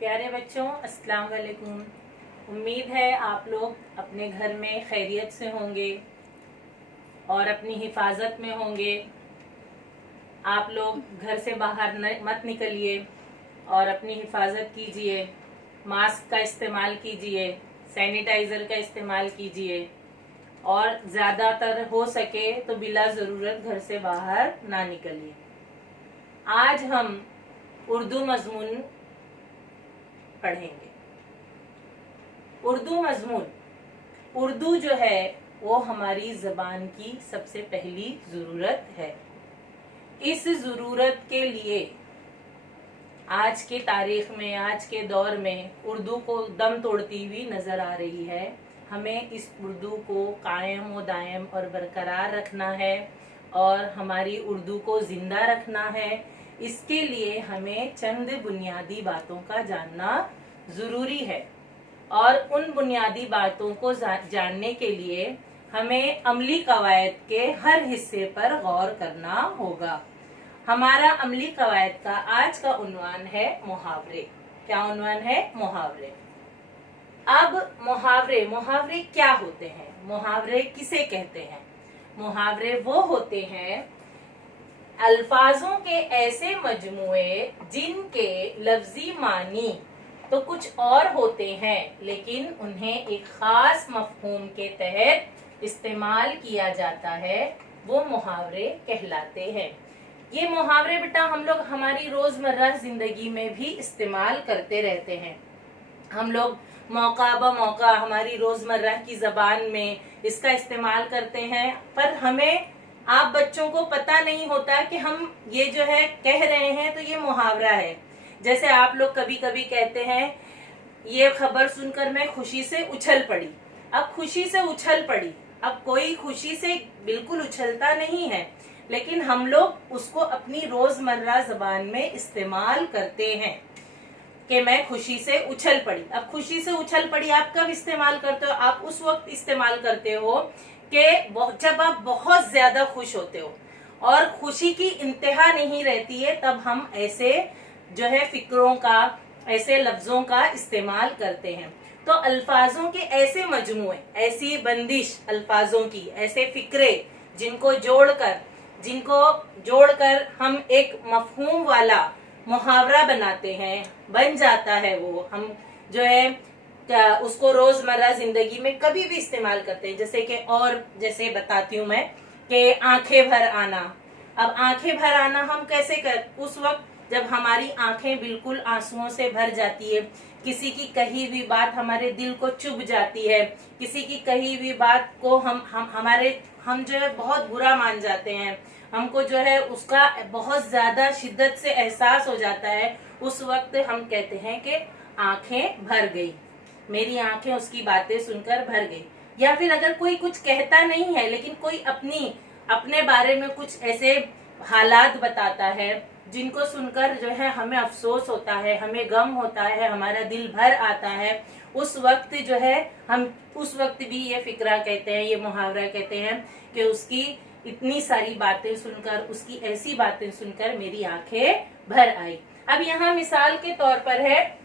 प्यारे बच्चों, अस्सलाम वालेकुम। उम्मीद है आप लोग अपने घर में खैरियत से होंगे और अपनी हिफाजत में होंगे। आप लोग घर से बाहर मत निकलिए और अपनी हिफाजत कीजिए। मास्क का इस्तेमाल कीजिए, सैनिटाइज़र का इस्तेमाल कीजिए और ज़्यादातर हो सके तो बिला ज़रूरत घर से बाहर ना निकलिए। आज हम उर्दू मज़मून पढ़ेंगे। उर्दू मज़मून, उर्दू जो है वो हमारी ज़बान की सबसे पहली ज़रूरत है। इस ज़रूरत के लिए आज के तारीख में, आज के दौर में उर्दू को दम तोड़ती हुई नज़र आ रही है। हमें इस उर्दू को कायम व दायम और बरकरार रखना है और हमारी उर्दू को ज़िंदा रखना है। इसके लिए हमें चंद बुनियादी बातों का जानना ज़रूरी है और उन बुनियादी बातों को जानने के लिए हमें अमली कवायद के हर हिस्से पर गौर करना होगा। हमारा अमली कवायद का आज का उन्वान है मुहावरे। क्या उन्वान है? मुहावरे। अब मुहावरे क्या होते हैं? मुहावरे किसे कहते हैं? मुहावरे वो होते हैं अल्फाजों के ऐसे मजमुए जिनके लफ्जी मानी तो कुछ और होते हैं, लेकिन उन्हें एक खास मफहूम के तहत इस्तेमाल किया जाता है। वो मुहावरे कहलाते हैं। ये मुहावरे बेटा हम लोग हमारी रोजमर्रा जिंदगी में भी इस्तेमाल करते रहते हैं। हम लोग मौका ब मौका हमारी रोजमर्रा की जबान में इसका इस्तेमाल करते हैं, पर हमें आप बच्चों को पता नहीं होता कि हम ये जो है कह रहे हैं तो ये मुहावरा है। जैसे आप लोग कभी कभी कहते हैं ये खबर सुनकर मैं खुशी से उछल पड़ी। अब खुशी से उछल पड़ी, अब कोई खुशी से बिल्कुल उछलता नहीं है, लेकिन हम लोग उसको अपनी रोजमर्रा जबान में इस्तेमाल करते हैं कि मैं खुशी से उछल पड़ी। अब खुशी से उछल पड़ी आप कब इस्तेमाल करते हो? आप उस वक्त इस्तेमाल करते हो कि जब आप बहुत ज्यादा खुश होते हो और खुशी की इंतहा नहीं रहती है, तब हम ऐसे जो है फिक्रों का, ऐसे लफ्जों का इस्तेमाल करते हैं। तो अल्फाजों के ऐसे मजमुए, ऐसी बंदिश अल्फाजों की, ऐसे फिक्रे जिनको जोड़कर हम एक मफहूम वाला मुहावरा बनाते हैं, बन जाता है। वो हम जो है उसको रोजमर्रा जिंदगी में कभी भी इस्तेमाल करते हैं। जैसे बताती हूँ मैं कि आंखें भर आना। अब आंखें भर आना हम कैसे उस वक्त जब हमारी आंखें बिल्कुल आंसुओं से भर जाती है, किसी की कही हुई बात हमारे दिल को चुभ जाती है, किसी की कही हुई बात को हम जो है बहुत बुरा मान जाते हैं, हमको जो है उसका बहुत ज्यादा शिद्दत से एहसास हो जाता है। उस वक्त हम कहते हैं कि आंखें भर गई, मेरी आंखें उसकी बातें सुनकर भर गई। या फिर अगर कोई कुछ कहता नहीं है लेकिन कोई अपने बारे में कुछ ऐसे हालात बताता है जिनको सुनकर जो है हमें अफसोस होता है, हमें गम होता है, हमारा दिल भर आता है, उस वक्त जो है हम उस वक्त भी ये फिक्रा कहते हैं, ये मुहावरा कहते हैं कि उसकी इतनी सारी बातें सुनकर, उसकी ऐसी बातें सुनकर मेरी आंखें भर आई। अब यहाँ मिसाल के तौर पर है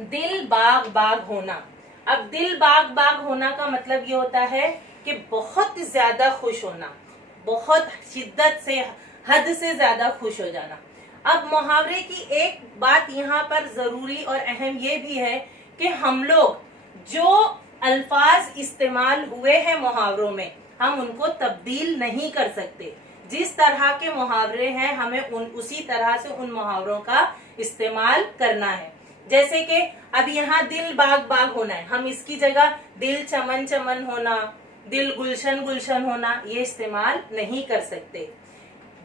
दिल बाग बाग होना। अब दिल बाग बाग होना का मतलब ये होता है कि बहुत ज्यादा खुश होना, बहुत शिद्दत से, हद से ज्यादा खुश हो जाना। अब मुहावरे की एक बात यहाँ पर जरूरी और अहम ये भी है कि हम लोग जो अल्फाज इस्तेमाल हुए हैं मुहावरों में, हम उनको तब्दील नहीं कर सकते। जिस तरह के मुहावरे हैं हमें उसी तरह से उन मुहावरों का इस्तेमाल करना है। जैसे कि अब यहाँ दिल बाग बाग होना है, हम इसकी जगह दिल चमन चमन होना, दिल गुलशन गुलशन होना ये इस्तेमाल नहीं कर सकते।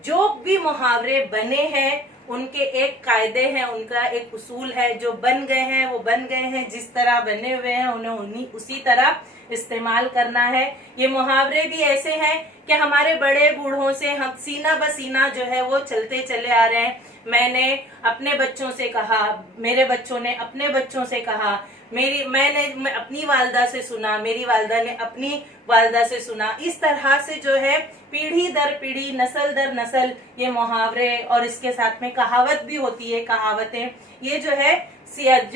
जो भी मुहावरे बने हैं उनके एक कायदे हैं, उनका एक उसूल है। जो बन गए हैं वो बन गए हैं, जिस तरह बने हुए हैं उन्हें उसी तरह इस्तेमाल करना है। ये मुहावरे भी ऐसे हैं कि हमारे बड़े बूढ़ों से हम सीना बसीना जो है वो चलते चले आ रहे हैं। मैंने अपने बच्चों से कहा, मेरे बच्चों ने अपने बच्चों से कहा, मैंने अपनी वालदा से सुना, मेरी वालदा ने अपनी वालदा से सुना। इस तरह से जो है पीढ़ी दर पीढ़ी, नस्ल दर नस्ल ये मुहावरे और इसके साथ में कहावत भी होती है, कहावतें, ये जो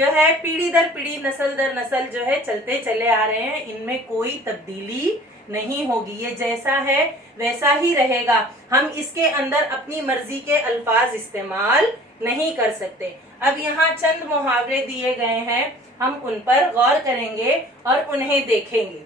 है पीढ़ी दर पीढ़ी, नस्ल दर नस्ल जो है चलते चले आ रहे हैं। इनमें कोई तब्दीली नहीं होगी, ये जैसा है वैसा ही रहेगा। हम इसके अंदर अपनी मर्जी के अल्फाज इस्तेमाल नहीं कर सकते। अब यहाँ चंद मुहावरे दिए गए हैं, हम उन पर गौर करेंगे और उन्हें देखेंगे।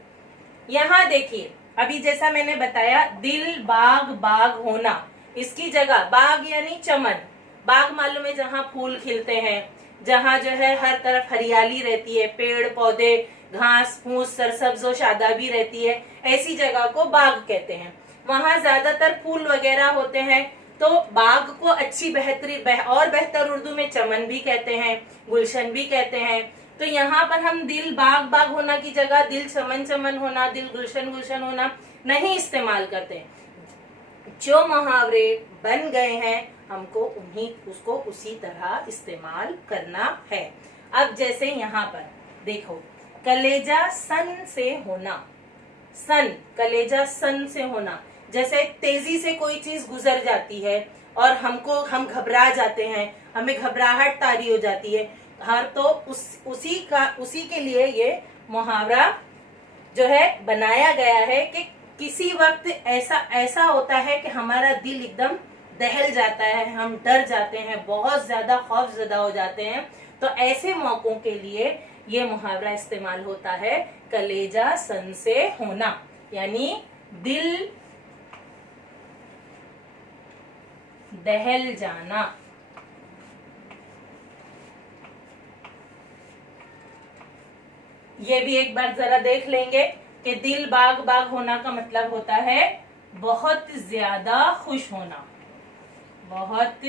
यहाँ देखिए, अभी जैसा मैंने बताया, दिल बाग बाग होना, इसकी जगह बाग यानी चमन, बाग मालूम है जहाँ फूल खिलते हैं, जहाँ जो है हर तरफ हरियाली रहती है, पेड़ पौधे घास फूस सरसब्ज और शादाबी रहती है, ऐसी जगह को बाग कहते हैं। वहाँ ज्यादातर फूल वगैरह होते हैं, तो बाग को अच्छी और बेहतर उर्दू में चमन भी कहते हैं, गुलशन भी कहते हैं। तो यहाँ पर हम दिल बाग बाग होना की जगह दिल चमन चमन होना, दिल गुलशन गुलशन होना नहीं इस्तेमाल करते। जो मुहावरे बन गए हैं हमको उसको उसी तरह इस्तेमाल करना है। अब जैसे यहाँ पर देखो, कलेजा सन से होना, सन, कलेजा सन से होना, जैसे तेजी से कोई चीज गुजर जाती है और हम घबरा जाते हैं, हमें घबराहट तारी हो जाती है, तो उसी के लिए ये मुहावरा जो है बनाया गया है कि किसी वक्त ऐसा होता है कि हमारा दिल एकदम दहल जाता है, हम डर जाते हैं, बहुत ज्यादा खौफजदा हो जाते हैं। तो ऐसे मौकों के लिए ये मुहावरा इस्तेमाल होता है, कलेजा सन से होना, यानी दिल दहल जाना। ये भी एक बार जरा देख लेंगे कि दिल बाग बाग होना का मतलब होता है बहुत ज्यादा खुश होना, बहुत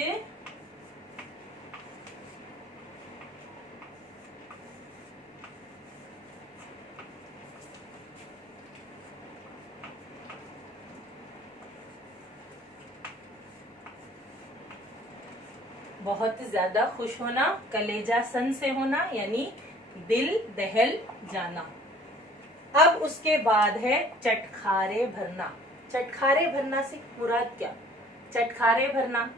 ज्यादा खुश होना, कलेजा सन से होना यानी दिल दहल जाना। अब उसके बाद है चटखारे भरना। चटखारे भरना से मुराद क्या? चटखारे भरना,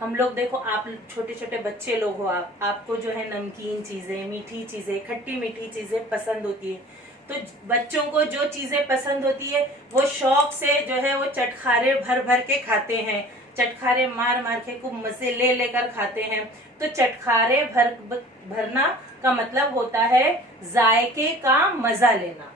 हम लोग देखो, आप छोटे छोटे बच्चे लोग हो, आपको जो है नमकीन चीजें, मीठी चीजें, खट्टी मीठी चीजें पसंद होती है। तो बच्चों को जो चीजें पसंद होती है वो शौक से जो है वो चटखारे भर भर के खाते हैं, चटखारे मार मार के खूब मजे ले लेकर खाते हैं। तो चटखारे भरना का मतलब होता है जायके का मजा लेना।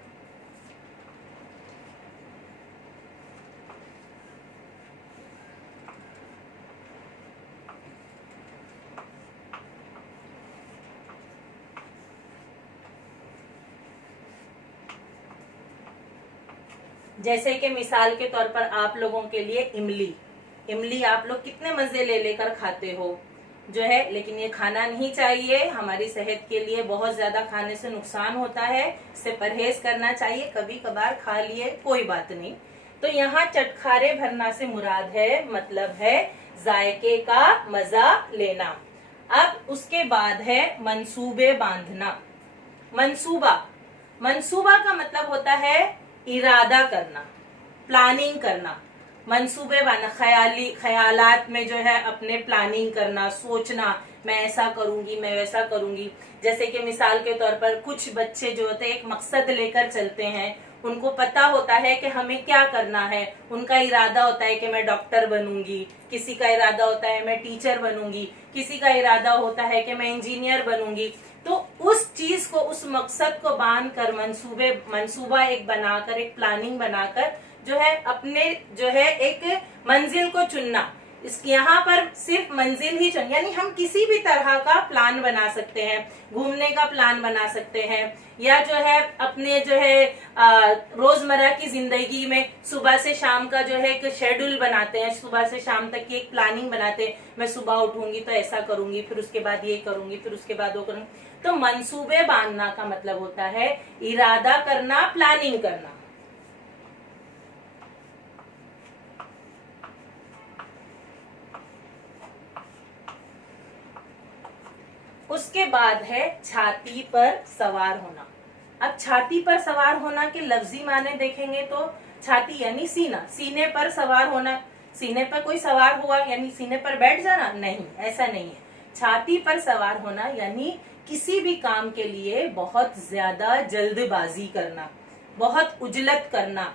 जैसे कि मिसाल के तौर पर आप लोगों के लिए इमली आप लोग कितने मजे ले लेकर खाते हो जो है, लेकिन ये खाना नहीं चाहिए, हमारी सेहत के लिए बहुत ज्यादा खाने से नुकसान होता है, इससे परहेज करना चाहिए। कभी कभार खा लिए कोई बात नहीं। तो यहाँ चटखारे भरना से मुराद है, मतलब है जायके का मजा लेना। अब उसके बाद है मंसूबे बांधना। मंसूबा का मतलब होता है इरादा करना, प्लानिंग करना, मंसूबे बना, ख्यालात में जो है अपने प्लानिंग करना, सोचना, मैं ऐसा करूंगी, मैं वैसा करूंगी। जैसे कि मिसाल के तौर पर कुछ बच्चे जो होते हैं एक मकसद लेकर चलते हैं, उनको पता होता है कि हमें क्या करना है, उनका इरादा होता है कि मैं डॉक्टर बनूंगी, किसी का इरादा होता है मैं टीचर बनूंगी, किसी का इरादा होता है कि मैं इंजीनियर बनूंगी। तो उस चीज को, उस मकसद को बांध कर मंसूबा एक बनाकर, एक प्लानिंग बनाकर जो है अपने जो है एक मंजिल को चुनना। यहाँ पर सिर्फ मंजिल ही चुन, यानी हम किसी भी तरह का प्लान बना सकते हैं, घूमने का प्लान बना सकते हैं, या जो है अपने जो है रोजमर्रा की जिंदगी में सुबह से शाम का जो है एक शेड्यूल बनाते हैं, सुबह से शाम तक की एक प्लानिंग बनाते हैं, मैं सुबह उठूंगी तो ऐसा करूंगी, फिर उसके बाद ये करूंगी, फिर उसके बाद वो करूंगी। तो मंसूबे बांधना का मतलब होता है इरादा करना, प्लानिंग करना। उसके बाद है छाती पर सवार होना। अब छाती पर सवार होना के लफ्जी माने देखेंगे तो छाती यानी सीना, सीने पर सवार होना, सीने पर कोई सवार हुआ यानी सीने पर बैठ जाना, नहीं, ऐसा नहीं है। छाती पर सवार होना यानी किसी भी काम के लिए बहुत ज्यादा जल्दबाजी करना, बहुत उजलत करना,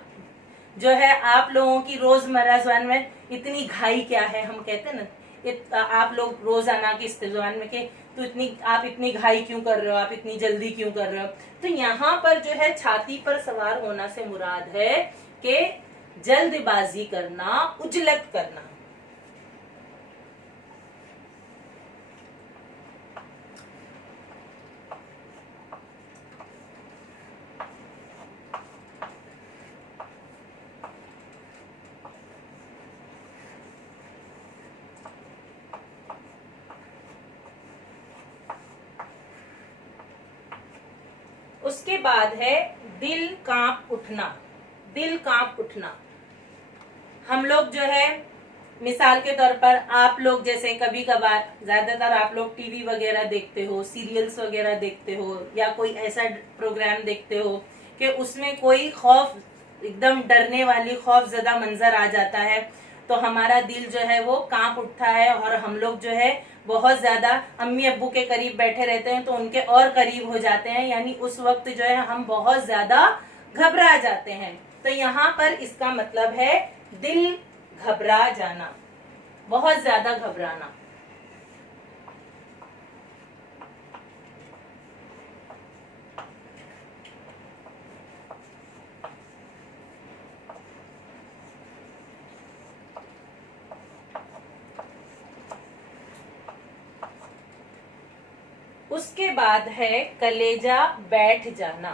जो है आप लोगों की रोजमर्रा ज़बान में इतनी घाई क्या है, हम कहते हैं ना, आप लोग रोजाना की ज़बान में कि तो आप इतनी घाई क्यों कर रहे हो, आप इतनी जल्दी क्यों कर रहे हो। तो यहाँ पर जो है छाती पर सवार होना से मुराद है कि जल्दबाजी करना, उजलत करना। उसके बाद है दिल कांप उठना। दिल कांप उठना, हम लोग जो है मिसाल के तौर पर आप लोग जैसे कभी कभार, ज्यादातर आप लोग टीवी वगैरह देखते हो, सीरियल्स वगैरह देखते हो, या कोई ऐसा प्रोग्राम देखते हो कि उसमें कोई खौफ, एकदम डरने वाली खौफजदा मंजर आ जाता है, तो हमारा दिल जो है वो कांप उठता है और हम लोग जो है बहुत ज्यादा अम्मी अब्बू के करीब बैठे रहते हैं तो उनके और करीब हो जाते हैं, यानी उस वक्त जो है हम बहुत ज्यादा घबरा जाते हैं। तो यहाँ पर इसका मतलब है दिल घबरा जाना, बहुत ज्यादा घबराना। उसके बाद है कलेजा बैठ जाना।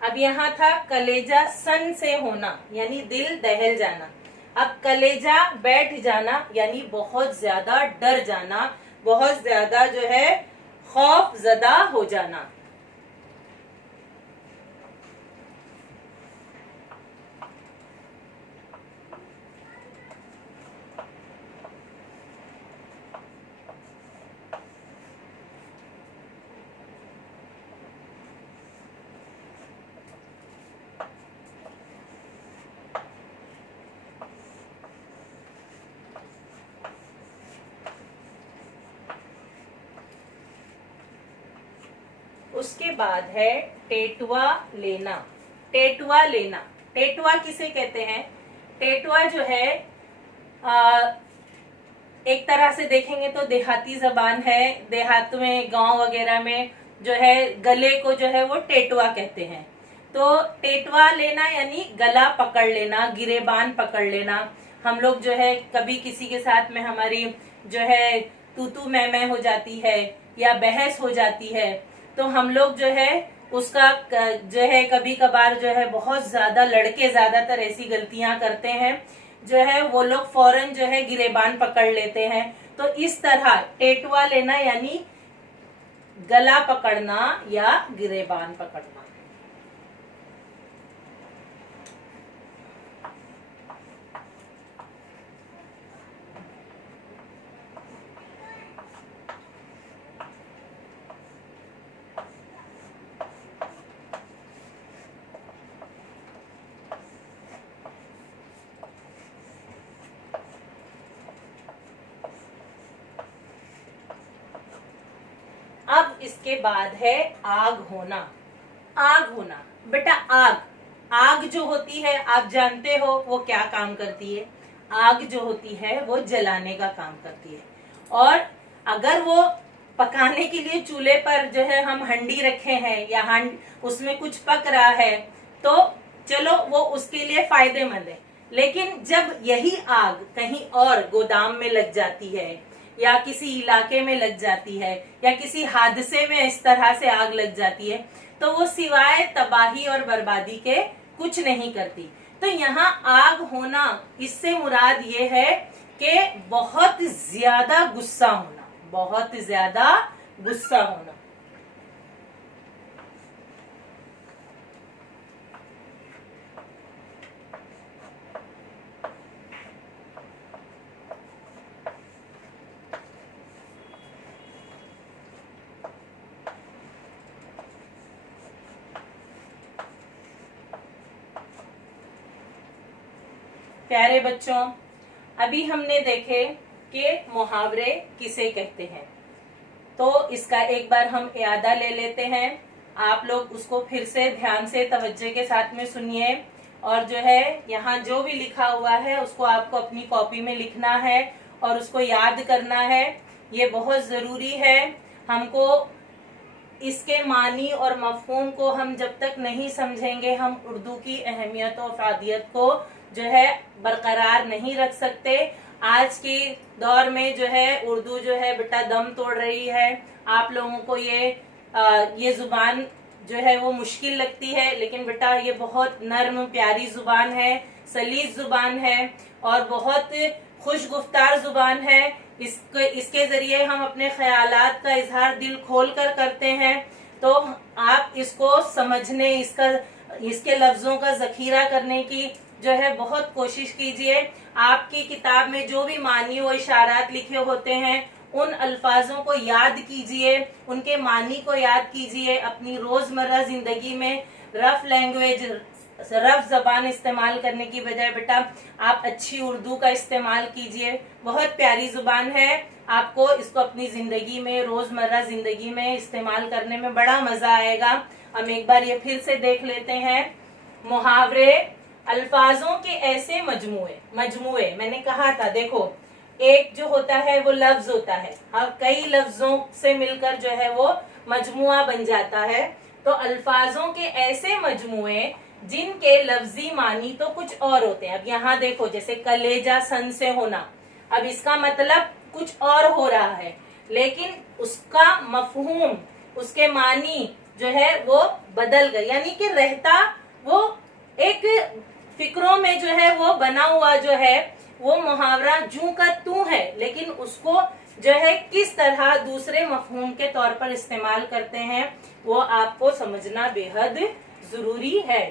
अब यहाँ था कलेजा सन से होना यानी दिल दहल जाना, अब कलेजा बैठ जाना यानी बहुत ज्यादा डर जाना, बहुत ज्यादा जो है खौफ ज़दा हो जाना। उसके बाद है टेटुआ लेना। टेटुआ लेना, टेटुआ किसे कहते हैं? टेटुआ जो है एक तरह से देखेंगे तो देहाती जबान है। देहात में, गांव वगैरह में जो है गले को जो है वो टेटुआ कहते हैं। तो टेटुआ लेना यानी गला पकड़ लेना, गिरेबान पकड़ लेना। हम लोग जो है कभी किसी के साथ में हमारी जो है तू मैं हो जाती है या बहस हो जाती है, तो हम लोग जो है उसका जो है कभी कभार जो है बहुत ज्यादा, लड़के ज्यादातर ऐसी गलतियां करते हैं, जो है वो लोग फौरन जो है गिरेबान पकड़ लेते हैं। तो इस तरह टेटुआ लेना यानी गला पकड़ना या गिरेबान पकड़ना। अब इसके बाद है आग होना। आग होना, बेटा आग, आग जो होती है आप जानते हो वो क्या काम करती है? आग जो होती है वो जलाने का काम करती है। और अगर वो पकाने के लिए चूल्हे पर जो है हम हंडी रखे हैं या उसमें कुछ पक रहा है तो चलो वो उसके लिए फायदेमंद है। लेकिन जब यही आग कहीं और गोदाम में लग जाती है या किसी इलाके में लग जाती है या किसी हादसे में इस तरह से आग लग जाती है तो वो सिवाय तबाही और बर्बादी के कुछ नहीं करती। तो यहाँ आग होना, इससे मुराद ये है कि बहुत ज्यादा गुस्सा होना, बहुत ज्यादा गुस्सा होना। प्यारे बच्चों, अभी हमने देखे कि मुहावरे किसे कहते हैं, तो इसका एक बार हम इयादा ले लेते हैं। आप लोग उसको फिर से ध्यान से तवज्जो के साथ में सुनिए, और जो है यहाँ जो भी लिखा हुआ है उसको आपको अपनी कॉपी में लिखना है और उसको याद करना है। ये बहुत जरूरी है। हमको इसके मानी और मफहूम को हम जब तक नहीं समझेंगे, हम उर्दू की अहमियत और अफादियत को जो है बरकरार नहीं रख सकते। आज के दौर में जो है उर्दू जो है बेटा दम तोड़ रही है। आप लोगों को ये जुबान जो है वो मुश्किल लगती है, लेकिन बेटा ये बहुत नर्म प्यारी जुबान है, सलीस जुबान है और बहुत खुशगुफ्तार जुबान है। इसके जरिए हम अपने ख्यालात का इजहार दिल खोल कर करते हैं। तो आप इसको समझने, इसके लफ्जों का जखीरा करने की जो है बहुत कोशिश कीजिए। आपकी किताब में जो भी मानी व इशारात लिखे होते हैं उन अल्फाजों को याद कीजिए, उनके मानी को याद कीजिए। अपनी रोजमर्रा जिंदगी में रफ लैंग्वेज, रफ जबान इस्तेमाल करने की बजाय बेटा आप अच्छी उर्दू का इस्तेमाल कीजिए। बहुत प्यारी जुबान है, आपको इसको अपनी जिंदगी में, रोजमर्रा जिंदगी में इस्तेमाल करने में बड़ा मजा आएगा। हम एक बार ये फिर से देख लेते हैं। मुहावरे अल्फाजों के ऐसे मजमुए मैंने कहा था, देखो एक जो होता है वो लफ्ज होता है, और कई लफ्जों से मिलकर जो है वो मजमुआ बन जाता है। तो अल्फाजों के ऐसे मजमुए जिनके लफ्जी मानी तो कुछ और होते हैं। अब यहाँ देखो, जैसे कलेजा सन से होना, अब इसका मतलब कुछ और हो रहा है, लेकिन उसका मफहूम, उसके मानी जो है वो बदल गए, यानी कि रहता वो एक फिक्रों में जो है वो बना हुआ जो है वो मुहावरा जू का तू है, लेकिन उसको जो है किस तरह दूसरे मफहूम के तौर पर इस्तेमाल करते हैं वो आपको समझना बेहद जरूरी है।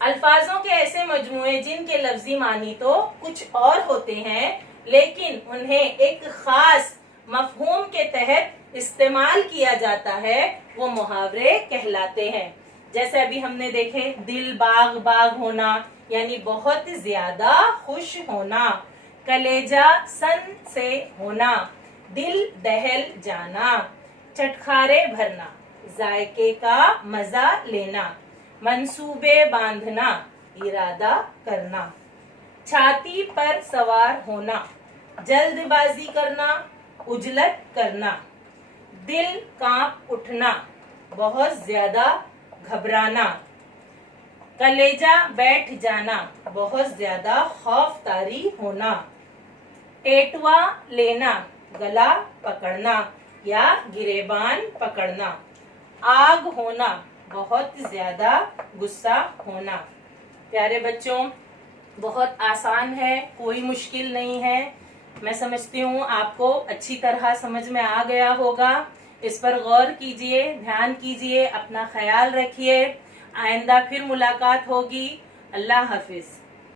अल्फाजों के ऐसे मजमुए जिनके लफ्जी मानी तो कुछ और होते हैं, लेकिन उन्हें एक खास मफहूम के तहत इस्तेमाल किया जाता है, वो मुहावरे कहलाते हैं। जैसे अभी हमने देखे, दिल बाग बाग होना यानी बहुत ज्यादा खुश होना, कलेजा सन से होना, दिल दहल जाना, चटखारे भरना, जायके का मजा लेना, मंसूबे बांधना, इरादा करना, छाती पर सवार होना, जल्दबाजी करना, उजलत करना, दिल कांप उठना, बहुत ज्यादा घबराना, कलेजा बैठ जाना, बहुत ज्यादा खौफतारी होना, टेटवा लेना, गला पकड़ना या गिरेबान पकड़ना, आग होना, बहुत ज्यादा गुस्सा होना। प्यारे बच्चों, बहुत आसान है, कोई मुश्किल नहीं है। मैं समझती हूँ आपको अच्छी तरह समझ में आ गया होगा। इस पर गौर कीजिए, ध्यान कीजिए, अपना ख्याल रखिए। आइंदा फिर मुलाकात होगी। अल्लाह हाफिज।